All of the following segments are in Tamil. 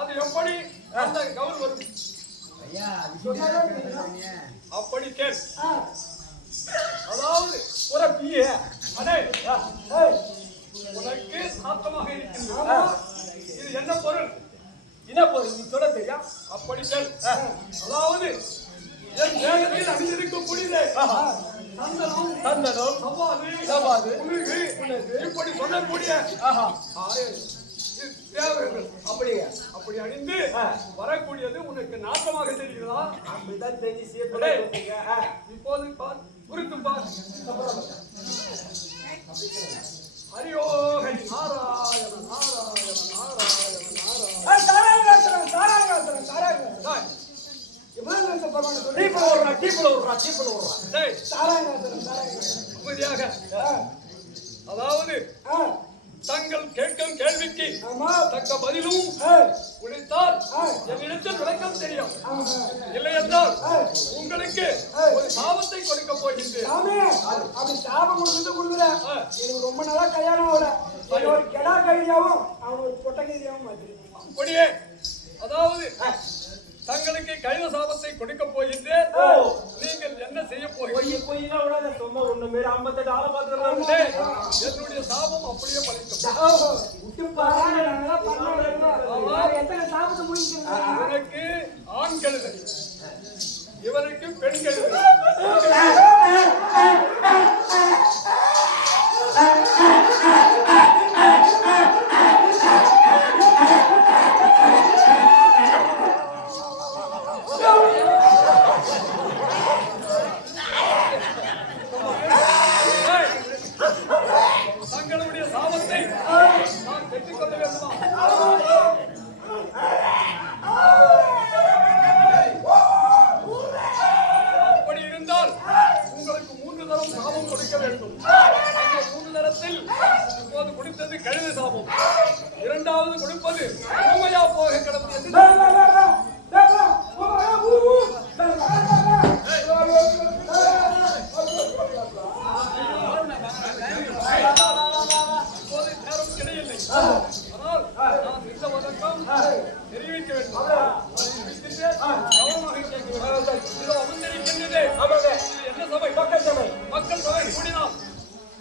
அது எப்படி அந்த கவுன் வரும் அப்படி கேள். அதாவது ஒரு பிஏ உனக்கு சாத்தமாக இருக்கின்றது. இது என்ன பொருள்? என்ன பொருள் நீ சொல்ல தெரியா? அப்படி கேள். அதாவது என் தேகத்தில் அணிந்திருக்கக்கூடியது சந்தனம், சவாது, இப்படி சொல்லக்கூடிய தேவைகள் அப்படிங்க. அப்படி அணிந்து வரக்கூடியது உனக்கு நாட்டமாக தெரிகிறதா? அப்படிதான் தெரிஞ்சு இப்போது குறித்து பார். ஹரியோகை நாராயண நாராயண நாராயண நாராயண. அதாவது தங்கள் கேட்கும் கேள்விக்கு தக்க பதிலும் உழைத்தால் என்னிடத்தில் விளக்கம் தெரியும். இல்லை என்றால் உங்களுக்கு ஒரு சாபத்தை கொடுக்க போகின்றேன். ரொம்ப நாளா கல்யாணம் ஆகல. ஒரு கெடா கைதியாவும் அவன் ஒரு கொட்டை கைதியாவும் அப்படியே. அதாவது தங்களுக்கு கைத சாபத்தை கொடுக்க போகின்றேன். நீங்கள் என்ன செய்ய போகிறீர்கள்? என்னுடைய சாபம் அப்படியே பலிக்கும். இவனுக்கு ஆண் கழுதை, இவனுக்கு பெண் கழுதை. இரண்டாவது கொடுப்பது ஊமையா போக கிடந்தது. நேரம் கிடையில்லை. ஆனால் நான் இந்த வழக்கம் தெரிவிக்க வேண்டும். என்ன சபை? மக்கள் சபை. மக்கள் சபை கூடினால்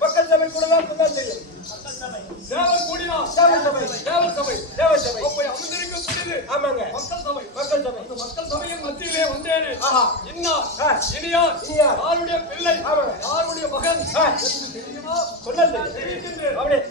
மக்கள் சபை கூடலாம் தெரியும். தேவர் கூடினால் தேவர் சபை, தேவர் சபை, தேவர் சபை. அப்ப அமர்ந்திருக்க கூடியது ஆமாங்க மக்கள் சபை. மக்கள் சபை. அந்த மக்கள் சபையின் மத்தியிலே வந்தேனே. இன்னார் இனியார் யாருடைய பிள்ளை யாருடைய மகன் தெரியுமா? சொன்னது தெரிவிக்கின்றேன். அப்படியே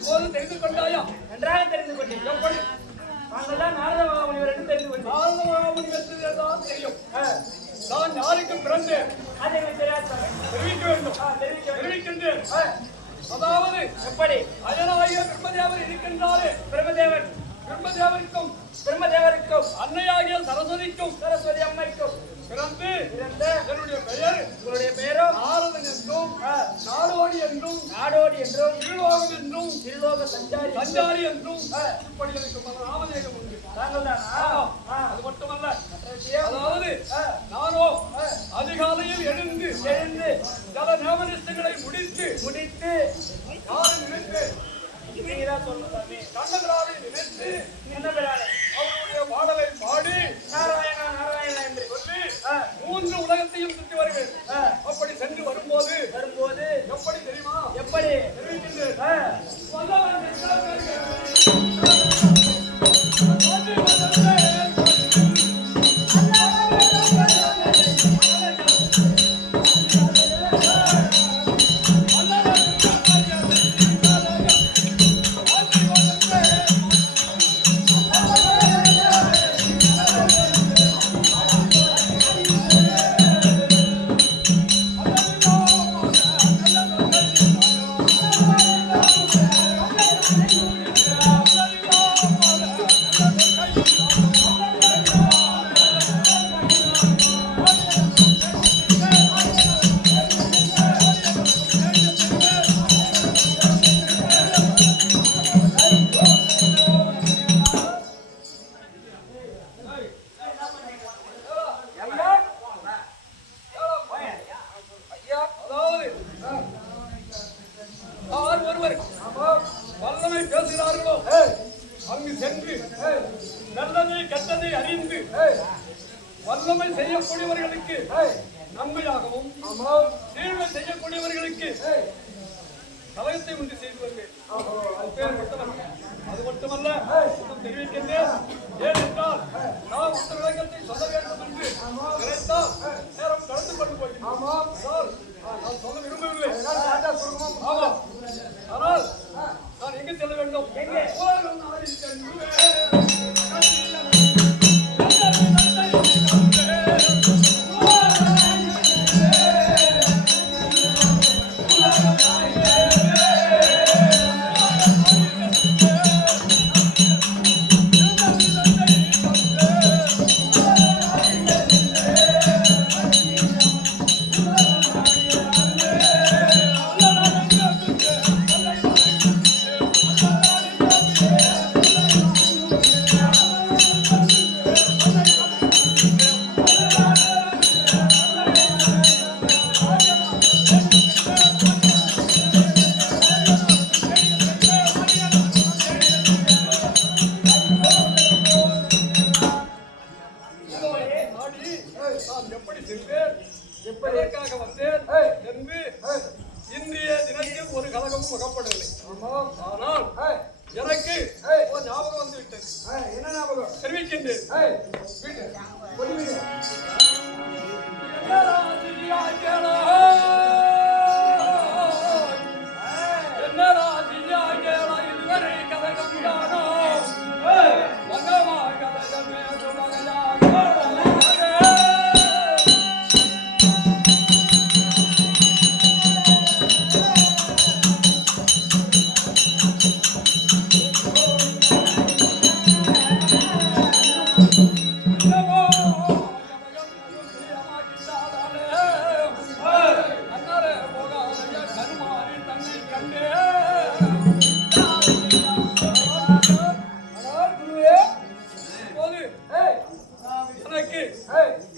இப்போது தெரிந்து கொண்டாயா? நன்றாக தெரிந்து கொண்டேன். எப்படி? தாங்கள் தான் நாரத மகாமுனிவர் என்று தெரிந்து கொண்டேன். நாரத மகாமுனிவர் தான் தெரியும். நான் யாருக்கு பிறந்தேன் அது எனக்கு தெரியாது சாமி. தெரிவிக்க வேண்டும். தெரிவிக்கின்றேன். அதாவது எப்படி? அயனாகிய பிரம்மதேவர் இருக்கின்றாரே, பிரம்மதேவருக்கும் அன்னையாகிய சரஸ்வதிக்கும் சரஸ்வதி அம்மைக்கும் பிறந்து பிறந்த என்னுடைய பெயர் உங்களுடைய பெயரும் நாரதன் என்றும் நாடோடி என்றும் திருலோகம் என்றும் திருலோக சஞ்சாரி என்றும் இப்படி எனக்கு பல நாமதேகம் உண்டு. தாங்கள் தானா? அது மட்டுமல்ல, அதாவது நானோ அதிகாலையில் எழுந்து ஜல நேமனிஷ்டங்களை முடித்து யாரை நினைத்து நீங்கதான் சொல்லணும் சாமி. கண்ணபிரானை நினைத்து என்ன பிரானே? அவருடைய பாடலை பாடி நாராயணா நாராயணா என்று சொல்லி 3 உலகத்தையும் சுற்றி வருகிறேன். அப்படி சென்று வரும்போது எப்படி தெரியுமா? எப்படி? தெரிவிக்கின்றேன். வல்லமை பேசுகிறார்களோ அங்கு சென்று நல்லதை கெட்டதை அறிந்து வல்லமை செய்யக்கூடியவர்களுக்கு நன்மையாகவும் தீழ்மை செய்யக்கூடியவர்களுக்கு கலகத்தை உண்டு செய்து வருவேன். அது மட்டுமல்ல, தெரிவிக்கின்றேன். ஏனென்றால் நான் உங்கள் விளக்கத்தை சொல்ல வேண்டும் என்று நினைத்தால் நேரம் கடந்து கொண்டு போகிறேன். நான் சொல்ல விரும்பவில்லை. ஆமாம், ஆனால் நான் எங்கே செல்ல வேண்டும்? உலகம் நாடி செல்வேன். நான் எப்படி சென்றேன், எப்பதற்காக வந்தேன் என்று இன்றைய தினத்தில் ஒரு கலகமும் அகப்படவில்லை. ஆனால் எனக்கு ஒரு ஞாபகம் வந்து விட்டது. என்ன ஞாபகம்? தெரிவிக்கின்றேன். இதுவரை கலகம் தானோ மகமா கலகமே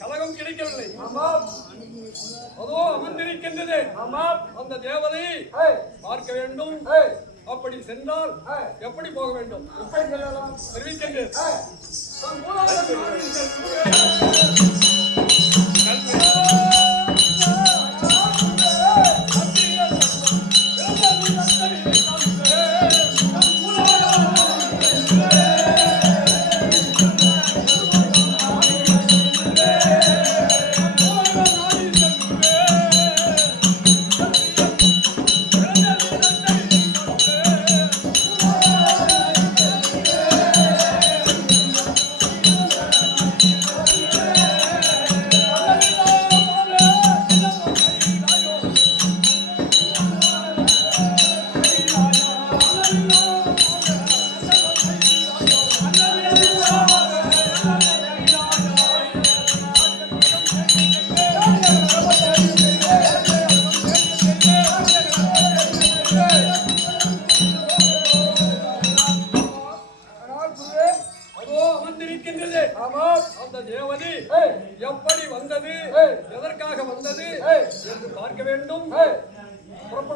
கலகம் கிடைக்கவில்லை. அதோ அமர்ந்திருக்கின்றது. அந்த தேவதை பார்க்க வேண்டும். அப்படி சென்றால் எப்படி போக வேண்டும்? தெரிவிக்கின்றேன். ஆனால் குருவே, அதோ அமர்ந்திருக்கின்றது. ஆமாம். அந்த தேவதி ஏய், எப்படி வந்தது, ஏய், எதற்காக வந்தது ஏய், என்று பார்க்க வேண்டும். ஏய், புறப்பட